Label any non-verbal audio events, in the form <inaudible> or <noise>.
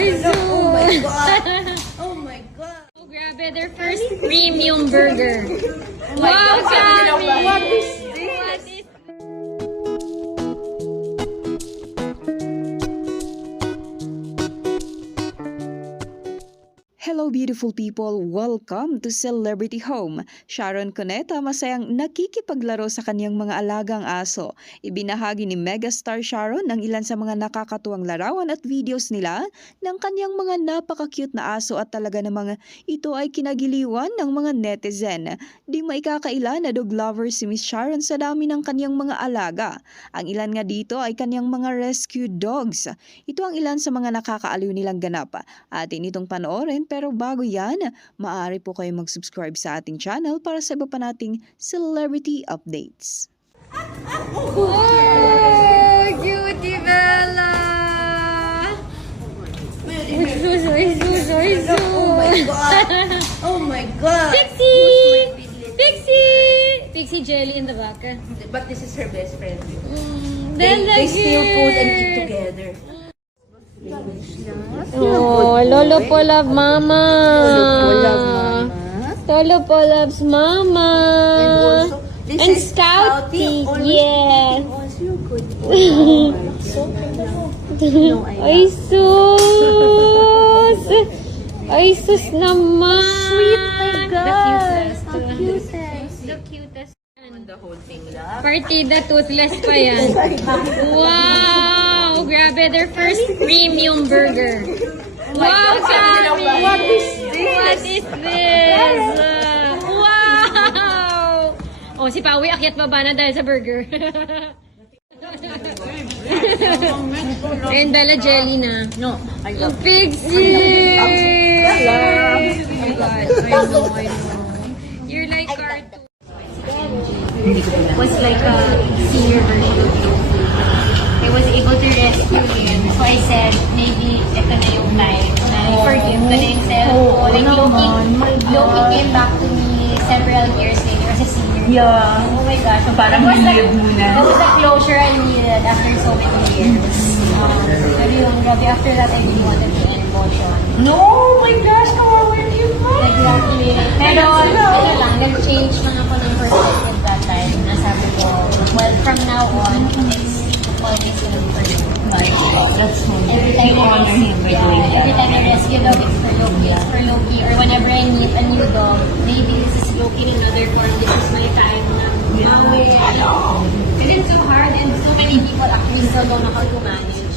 burger. Oh my God. <laughs> Oh my God. Oh, grabe, their first premium burger. wow, Kami! Beautiful people, welcome to Celebrity Home. Sharon Cuneta masayang nakikipaglaro sa kanyang mga alagang aso. Ibinahagi ni megastar Sharon ang ilan sa mga nakakatuwang larawan at videos nila ng kanyang mga napaka-cute na aso at talaga namang ito ay kinagiliwan ng mga netizen. Di maikakaila na dog lover si Miss Sharon sa dami ng kanyang mga alaga. Ang ilan nga dito ay kanyang mga rescue dogs. Ito ang ilan sa mga nakakaaliw nilang ganap. Atin itong panoorin pero bago yan, maaari po kayo mag-subscribe sa ating channel para sa iba pa nating celebrity updates. Oh, cutie Bella! Oh my god! Oh my god! Pixie! Pixie! Pixie jelly in the back. But this is her best friend. Mm, They, then they steal food and eat together. Oh, Lolo po love mama. Lolo po loves mama. And also, this And is always yeah. also good I Ay, sus! Ay, sus naman! Sweet, my God. The cutest. The cutest. The whole thing lang. Partida toothless pa yan. <laughs> Wow! Grabe, their first premium burger. Wow, Kami! What is this? What is this? Wow! Oh, si Pawi akyat baba na dahil sa burger. And dala jelly na. No, I Oh, love Pixie! Oh my God. I know, I know. You're like cartoon. was like a senior version of Loki. Rescue him. So I said, maybe ito na yung time na i-forgive ko na yung cellphone. Like Loki, Loki came back to me several years later as a senior. Yeah. Oh my gosh. So Parang that was the- relieved mo na. That was the closure I needed after so many years. Um, pero yung grabe, after that, I really wanted to end motion. No, my gosh, kawawa cute mo. Exactly. Pero, ano lang, nag-change lang ako ng perspective that time. Nasabi ko, well, from now on, it's always gonna be for you. That's so Every time You I honor him by yeah, doing every that. time I rescue a dog, it's for Loki, it's for Loki. Or whenever I meet a new dog, maybe this is Loki in another form, this is my time na mami. And it's so hard and so many people actually still don't know how to manage.